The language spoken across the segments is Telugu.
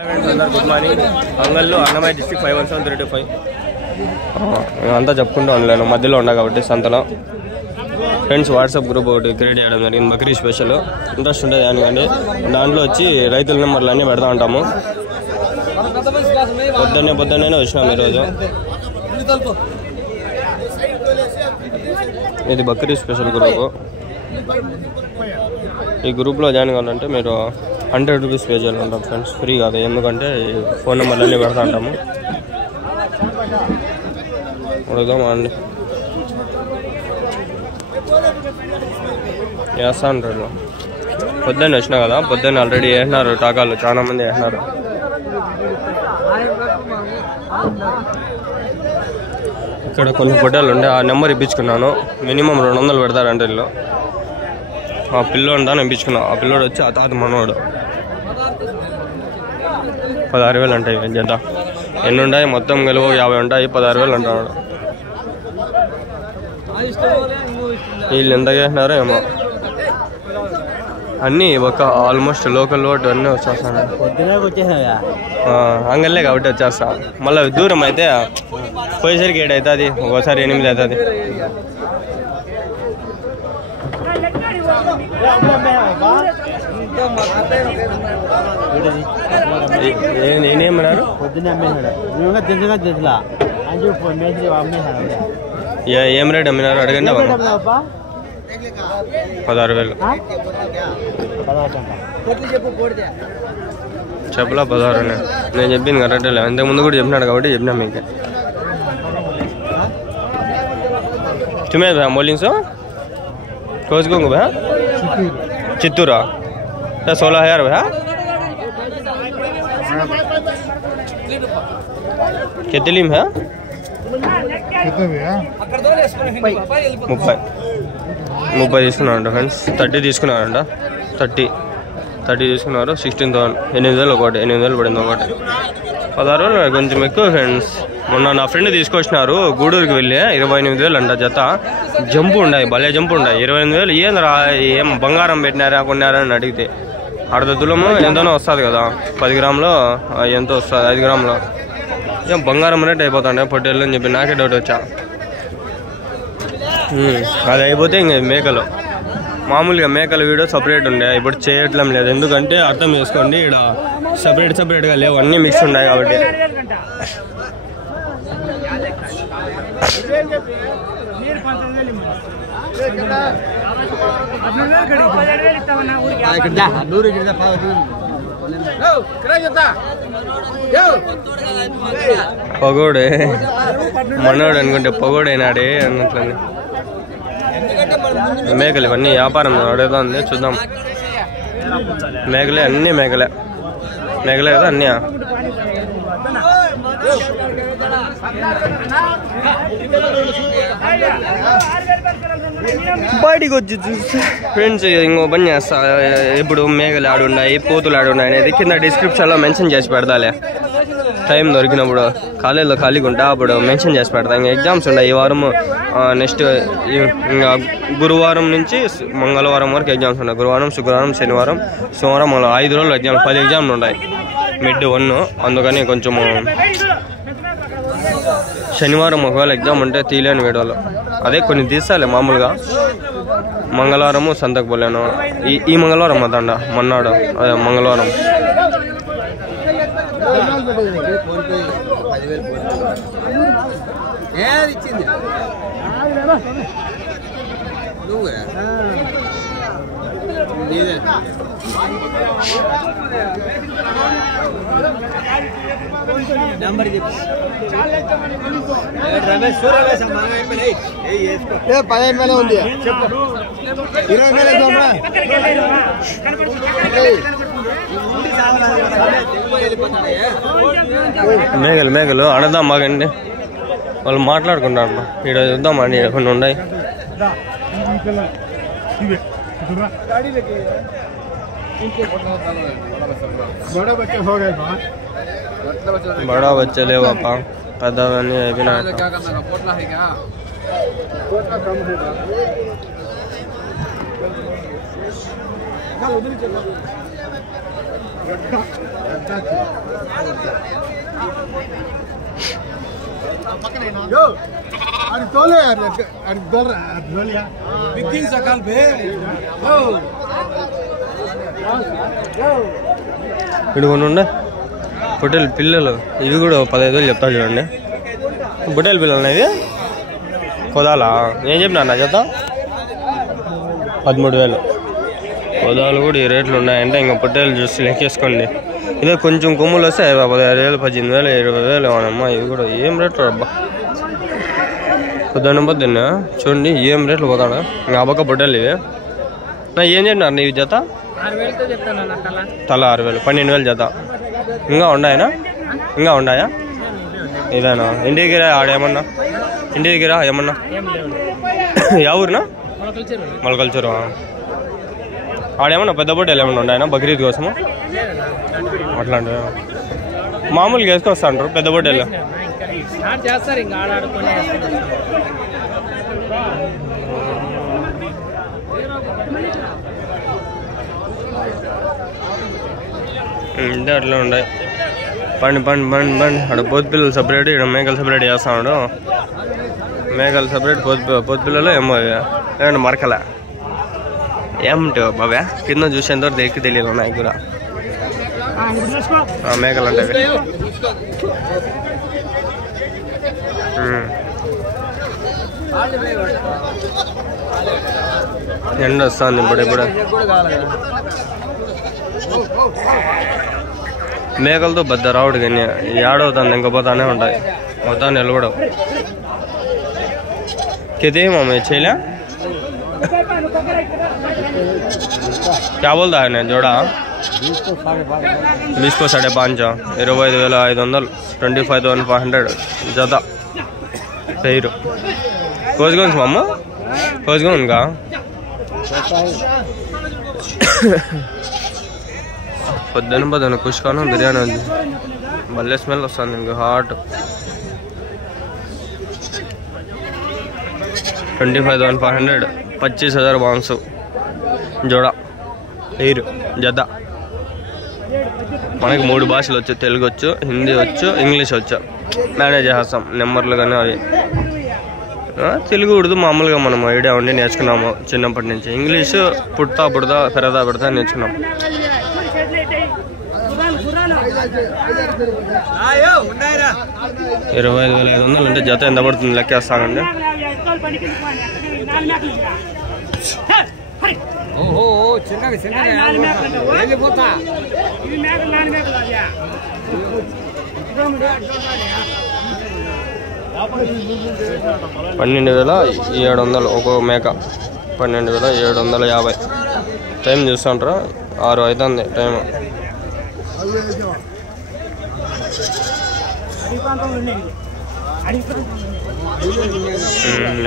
Good morning. అంగల్లో అన్నమయ్య డిస్ట్రిక్ట్ 517325 అంతా చెప్పుకుంటూ ఉండలేను, మధ్యలో ఉన్నా కాబట్టి సంతలో. ఫ్రెండ్స్ వాట్సాప్ గ్రూప్ ఒకటి క్రియేట్ చేయడం జరిగింది, బక్రీ స్పెషల్. ఇంట్రెస్ట్ ఉంటుంది దానికండి. దాంట్లో వచ్చి రైతుల నెంబర్లు అన్నీ పెడతా ఉంటాము. పొద్దున్నే వచ్చినాము ఈరోజు. ఇది బక్రీ స్పెషల్ గ్రూప్. ఈ గ్రూప్లో జాయిన్ కావాలంటే మీరు 100 రూపీస్ పే చేయాలి ఉంటాం ఫ్రెండ్స్, ఫ్రీ కాదు. ఎందుకంటే ఫోన్ నెంబర్లు అన్నీ పెడతా ఉంటాము. అడుగుదామా అండి, వేస్తా ఉంటాడు. పొద్దున్న వచ్చినా కదా, పొద్దున్న ఆల్రెడీ వేసినారు టాకాలు, చాలా మంది వేసినారు. ఇక్కడ కొన్ని ఫోటోలు ఉండే, ఆ నెంబర్ ఇప్పించుకున్నాను. మినిమం 200 పెడతారంటే ఇల్లు. ఆ పిల్లోడు దాన్ని ఇప్పించుకున్నాను. ఆ పిల్లోడు వచ్చి ఆ తాత మనోడు. 16,000 ఉంటాయి జత. ఎన్ని ఉంటాయి మొత్తం గెలువు 50 ఉంటాయి, 16,000 అంటున్నాడు. వీళ్ళు ఎంత చేసినారో ఏమో. అన్నీ ఒక ఆల్మోస్ట్ లోకల్ లోటు అన్నీ వచ్చేస్తాను. అంగల్లే కాబట్టి వచ్చేస్తా. మళ్ళీ దూరం అయితే పోయేసరికి 7 అవుతుంది, ఒక్కోసారి 8 అవుతుంది. నేనేమన్నారు ఏం రేట్ అమ్మినారు అడగండి. 16,000 చెప్పలా 16. నేను చెప్పింది కరెక్టే, ఇంతకు ముందు కూడా చెప్పినాడు కాబట్టి చెప్పినా మీకు. तुम्हें भैया मोलिंग सो कोच को भैया चित्तूरा क्या 16,000 भैया कितनी में है 30 తీసుకున్నారంట ఫ్రెండ్స్. 30 తీసుకున్నారంట. 30 తీసుకున్నారు. 16,000 8,000 ఒకటి, 8,000 పడింది ఒకటి. 16,000 కొంచెం ఎక్కువ ఫ్రెండ్స్. మొన్న నా ఫ్రెండ్ తీసుకొచ్చినారు గూడూరుకి వెళ్ళి, 28,000 అంట జత. జంపు ఉన్నాయి, భలే జంపు ఉన్నాయి. 28,000 ఏంద్రా, ఏం బంగారం పెట్టినారా కొన్నారా అని అడిగితే, అర్ధ తులము ఎంతనో వస్తుంది కదా, 10 గ్రాములు ఎంతో వస్తుంది, 5 గ్రాములు. ఏం బంగారం రేట్ అయిపోతాండే పొట్టేళ్ళు అని చెప్పి నాకే డౌట్ వచ్చా. అది అయిపోతే ఇంక మేకలు, మామూలుగా మేకల వీడియో సపరేట్ ఉండే, ఇప్పుడు చేయట్లం లేదు. ఎందుకంటే అర్థం చేసుకోండి, ఇక్కడ సపరేట్గా లేవు, అన్నీ మిక్స్ ఉన్నాయి కాబట్టి. పొగోడే మనోడు అనుకుంటే పొగోడైనాడే అన్నట్లని. మేకలు ఇవన్నీ వ్యాపారం అడుగుతుంది, చూద్దాం. మేకలే, అన్నీ మేకలే కదా అన్నీ. బయటికి వచ్చి చూస్తే ఫ్రెండ్స్ ఇంకో పని చేస్తా. ఇప్పుడు మేకలు ఆడున్నాయి, పోతులు ఆడున్నాయి అనేది కింద డిస్క్రిప్షన్లో మెన్షన్ చేసి పెడతాలే. టైం దొరికినప్పుడు కాలేజీలో ఖాళీగా ఉంటా, అప్పుడు మెన్షన్ చేసి పెడతా. ఇంకా ఎగ్జామ్స్ ఉన్నాయి ఈ వారం, నెక్స్ట్ ఇంకా గురువారం నుంచి మంగళవారం వరకు ఎగ్జామ్స్ ఉన్నాయి. గురువారం, శుక్రవారం, శనివారం, సోమవారం, 5 రోజులు ఎగ్జామ్స్, 10 ఎగ్జామ్లు ఉన్నాయి. మిడ్ 1, అందుకని కొంచెము శనివారం ఒకవేళ ఎగ్జామ్ ఉంటే తీయలేని వీడియోలో, అదే కొన్ని తీసాలే మామూలుగా. మంగళవారము సంతకు పోలేను, ఈ మంగళవారం అదండ, మొన్నాడు అదే మంగళవారం. మేకలు అడదాం మాకండి, వాళ్ళు మాట్లాడుకుంటారు. ఇక్కడ చూద్దామండి, కొన్ని ఉన్నాయి. बड़ा बच्चे ले पापा पैदा नहीं है बिना ఇక్కడ కొన్ని ఉండే పొట్టేలు పిల్లలు ఇవి కూడా 15,000 చెప్తారు చూడండి. పొట్టేలు పిల్లలు ఇవి కొదాలా ఏం చెప్పినా అన్న చేత 13,000. కొదాలు కూడా ఈ రేట్లు ఉన్నాయంటే ఇంకా పొట్టేలు చూసి లెక్కేసుకోండి. ఇదే కొంచెం కొమ్ములు వస్తే 16,000 18,000 20,000 అవునమ్మా. ఇవి కూడా ఏం రేట్లు అబ్బా పొద్దున్న పొద్దున్న చూడండి ఏం రేట్లు పోతాడా. ఇంకా అబ్బక పొట్టేలు ఇవి ఏం చెప్పినారు ఇవి జత తల 6,000 12,000 జత. ఇంకా ఉన్నాయనా ఇంకా ఉన్నాయా ఇదేనా ఇంటి దగ్గర ఆడేమన్నా ఇంటి దగ్గర ఏమన్నా యా ఊరినా మొలకల్చూరు ఆడేమన్నా పెద్ద పొట్టేలు ఏమన్నా ఉన్నాయనా బక్రీద్ కోసము అట్లాంటివి మామూలుగా వేసుకొస్తాంటారు పెద్ద పొట్టేలు. ఇంటే అట్లా ఉన్నాయి. పండి పండి పండి పండి అక్కడ పోతు పిల్లలు సపరేట్ ఇక్కడ మేకలు సపరేట్ చేస్తున్నాడు. మేకలు సపరేట్ పోతు పిల్లలు ఏమో లేదంటే మరకల ఏమంటే బాబా కింద చూసేంతవరకు ఎక్కి తెలియదు నాకు కూడా మేకలు అంటే ఎండ వస్తుంది ఇప్పుడు మేకలతో పెద్ద రావుడు కానీ ఏడవుతుంది ఇంకా పోతానే ఉంటాయి మొత్తం నిలబడవు. कितने मामे छेला क्या बोलता है ना जोड़ा 20 को 5.5 25,500 25,500 जता पेरू కోసుకొని మామ కోసుకొని ఇంకా పొద్దున కుష్కాను బిర్యానీ ఉంది భలే స్మెల్ వస్తుంది ఇంకా హాట్ 25,500 25,500 జోడా పేరు జత. మనకి 3 భాషలు వచ్చు, తెలుగు వచ్చు, హిందీ వచ్చు, ఇంగ్లీష్ వచ్చు. మేనేజ్ చేస్తాం నెంబర్లు కానీ అవి. తెలుగు ఉర్దూ మామూలుగా మనం ఐడియా ఉండి నేర్చుకున్నాము చిన్నప్పటి నుంచి. ఇంగ్లీషు పుడతా పెడతా నేర్చుకున్నాం. 25,500 అంటే జత ఎంత పడుతుంది లెక్కేస్తానండి. $12,700 ఒక్కో మేక 12,750. టైం చూస్తుంటారా 6 అవుతుంది టైం.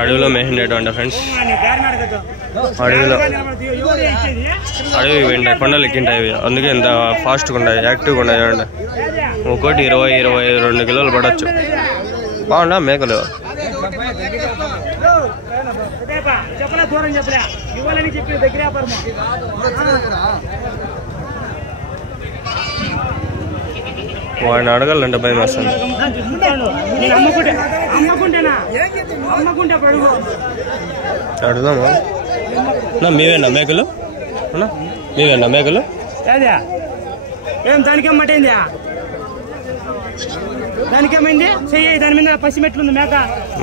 అడవిలో మేసినటువంటి ఫ్రెండ్స్ అడవి వెంటాయి కొండలు ఎక్కింటాయి. అందుకే ఇంత ఫాస్ట్గా ఉంటాయి, యాక్టివ్గా ఉన్నాయి. చూడండి ఒక్కోటి 20-22 కిలోలు పడవచ్చు. బాగుండా మేకలు. వాడిని అడగాలంటే భయం వస్తుంది. అడుగుదామా మీవేనా మేకలు? మీవేనా మేకలు? ఏం దానికేమంటైందా? దానికేమైంది? చెయ్యి దాని మీద పసిమెట్లుంది మేక.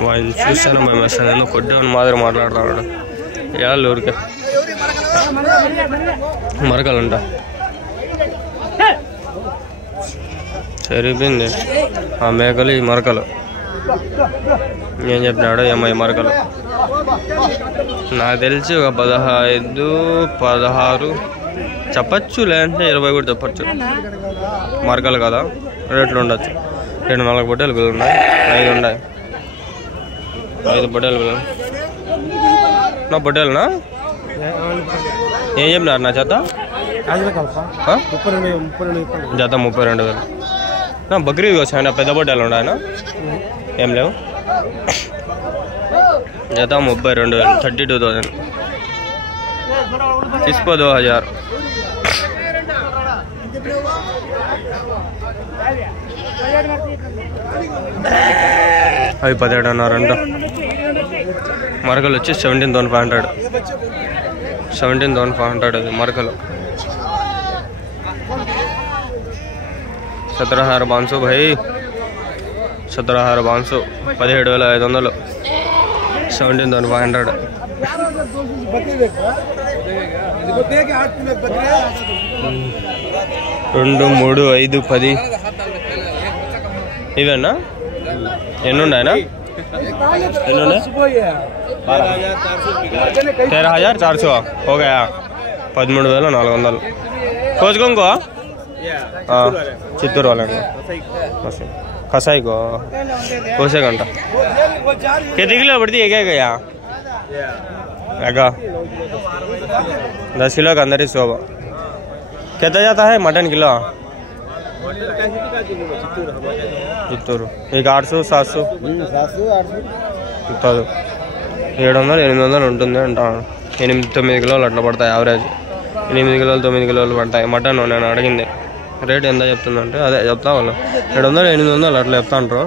వాడిని చూస్తాను భయం వస్తుంది. ఎందుకు కొట్టేవాని మాదిరి మాట్లాడుతున్నాడు. ఏళ్ళు ఊరికే మరకలుంట సరిపోయింది. ఆ మేకలు ఈ మరకలు ఏం చెప్పినాడు ఏమై మరకలు నాకు తెలిసి ఒక 15-16 చెప్పచ్చు, లేదంటే 20 కూడా చెప్పచ్చు. మరకలు కదా రేట్లు ఉండొచ్చు. 4 పొట్టేలు పిల్లలు ఉన్నాయి, 5 ఉన్నాయి. 5 పొట్టేలు పిల్లలు నా పొట్టేలునా ఏం చెప్పినారు నా జత? జత 32,000. నా బక్రీద్ వచ్చాయన పెద్ద పొట్టేలు ఉన్నాయన ఏం లేవు. జత 32,000 32,000 इसको 2,000 అవి 17 అన్నారంట. మరకలు వచ్చి 17,500. 17,500 అది మరకలు. 17,500 भाई. 17,500. 17,500. 17,500. 2, 3, 5, 10 ఇవేనా? ఎన్ని ఉన్నాయనా? 13,400 हो गया. 13,400. खोज को चित्तूर वाले कसाई को कोसे घंटा कितने किलो पड़ती है क्या क्या? 10 किलो के अंदर ही 100. कितना जाता है मटन किलो? చిత్తూరు మీకు 800 700 ఇస్తుంది. 700 800 ఉంటుంది అంటాను. 8-9 కిలోలు అట్లా పడతాయి యావరేజ్. 8 కిలోలు 9 కిలోలు పడతాయి మటన్. నేను అడిగింది రేట్ ఎంత చెప్తుందంటే అదే చెప్తా వాళ్ళు 700 800 అట్లా చెప్తా అంటారు.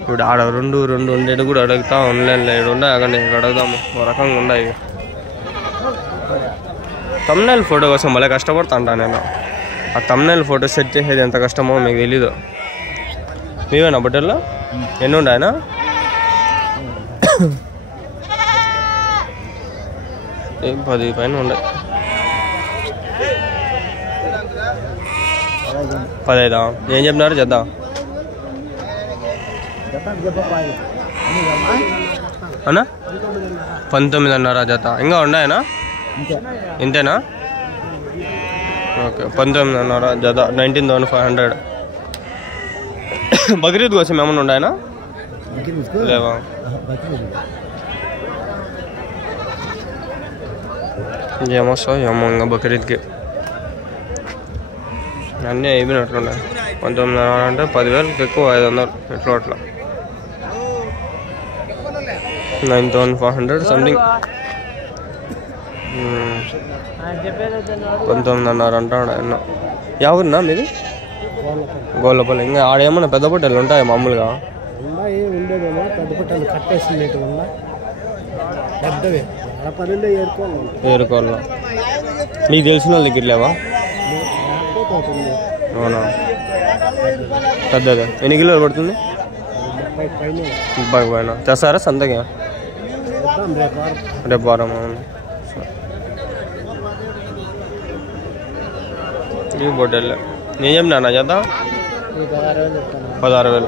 ఇప్పుడు ఆడ 2 ఉండేది కూడా అడుగుతా ఉండలేదు. 7 ఉండే అక్కడ అడుగుదాము ఒక రకంగా ఉన్నాయి. తమ్నైల్ ఫోటో కోసం భలే కష్టపడతా అంటా నేను. ఆ తమ్నైల్ ఫోటో సెట్ చేసేది ఎంత కష్టమో మీకు తెలీదు. మీవేనా బట్టల్లో ఎన్ని ఉన్నాయనా? ఏం 10 పైన ఉండే. 15 ఏం చెప్పినారు చేద్దాం? అన్నా 19,500 జత. ఇంకా ఉన్నాయనా? ఇంతేనా? ఓకే 19,500 జత. 19,500. బక్రీద్ కోసం ఏమన్నా ఉన్నాయనా? లేవా? ఏమొస్తావు ఏమో ఇంకా బక్రీద్కి అన్నీ అయిపోయినట్లున్నాయి. 19,500 అంటే 10,000 ఎక్కువ 500 ఎట్లా అట్లా. 9,500 సంథింగ్. 19,500 అంటాడు ఆయన. ఎవరున్నా మీది? గోళ్ళపల్లి. ఇంకా ఆడేమన్నా పెద్ద పొట్టెలు ఉంటాయి మామూలుగా? ఏరుకోవాలి. నీకు తెలిసిన వాళ్ళ దగ్గర లేవా? అవునా? పెద్దగా ఎన్ని కిలోలు పడుతుంది? 30 పైన. తెస్తారా సంతగా? రేపు వారం. ఈ బొట్టెళ్ళే నేను చెప్పినా చేద్దాం 16,000.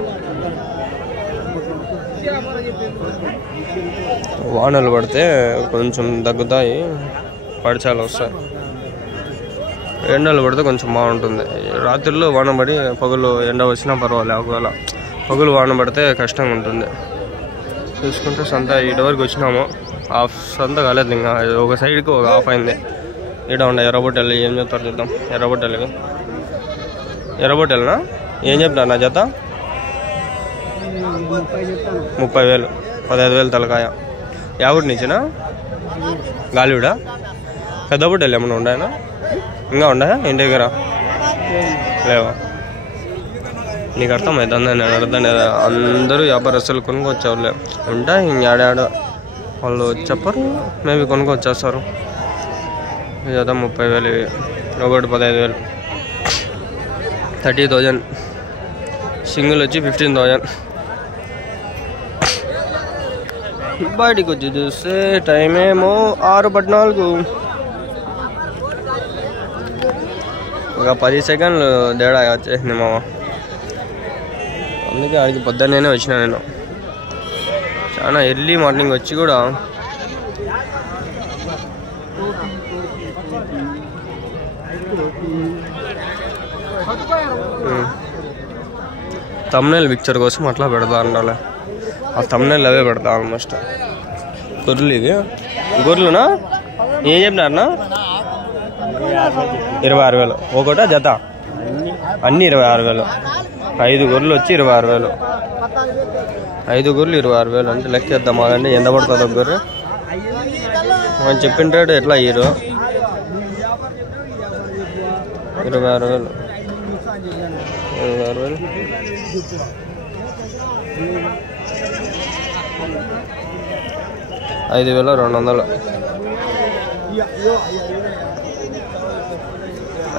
వానలు పడితే కొంచెం తగ్గుతాయి, పడిచాలు వస్తాయి. ఎండలు పడితే కొంచెం బాగుంటుంది. రాత్రిలో వాన పడి పగులు ఎండ వచ్చినా పర్వాలేదు. ఒకవేళ పగులు వాన పడితే కష్టంగా ఉంటుంది. చూసుకుంటే సంత ఇటు వరకు వచ్చినాము. హాఫ్ సంత కాలేదు ఇంకా. ఒక సైడ్కి ఒక హాఫ్ అయింది. ఇక్కడ ఉండే ఎర్రబొట్టెలు ఏం చెప్తారు చూద్దాం. ఎర్రబొట్టెలనా ఏం చెప్తారు నా జత? 30,000. 15,000 తలకాయ. యావుడి నుంచినా? గాలివిడా? పెద్ద బొట్టెలు ఏమన్నా ఉన్నాయనా? ఇంకా ఉన్నాయా ఇంటి దగ్గర? లేవా? నీకు అర్థమవుతుంది. నేను అర్థం అందరూ వ్యాపారస్తులు కొనుక్కొచ్చేవాళ్ళే ఉంటాయి. ఇంకేడాడ వాళ్ళు చెప్పరు, మేబీ కొనుక్కొచ్చేస్తారు. జత 30,000. ఒకటి 15,000. 30,000. సింగిల్ వచ్చి 15,000. బయటికి వచ్చి చూస్తే టైం ఏమో 6:14. ఒక 10 సెకండ్లు తేడా వచ్చేసింది మామ. అందుకే ఆడికి పొద్దున్నే వచ్చిన నేను. చాలా ఎర్లీ మార్నింగ్ వచ్చి కూడా తమ్నైల్ పిక్చర్ కోసం అట్లా పెడతా ఉండాలి. ఆ తమ్నైల్ అవే పెడతా ఆల్మోస్ట్. గొర్రెలు ఇది గొర్రెలునా? ఏం చెప్పినారనా? 26,000 ఒకటా జత? అన్నీ 26,000. 5 గొర్రెలు వచ్చి 26,000. 5 గొర్రెలు 26,000 అంటే లెక్కేద్దాం. అదండి ఎంత పడుతుంది ఒక గొర్రె? మనం చెప్పిన రేటు ఎట్లా హీరో 26,000. 26,000. 5,200.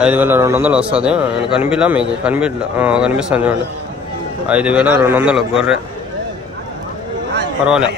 5,200 వస్తుంది. కనిపించలా మీకు? కనిపిస్తాను చూడండి. 5,200 గొర్రె, పర్వాలే.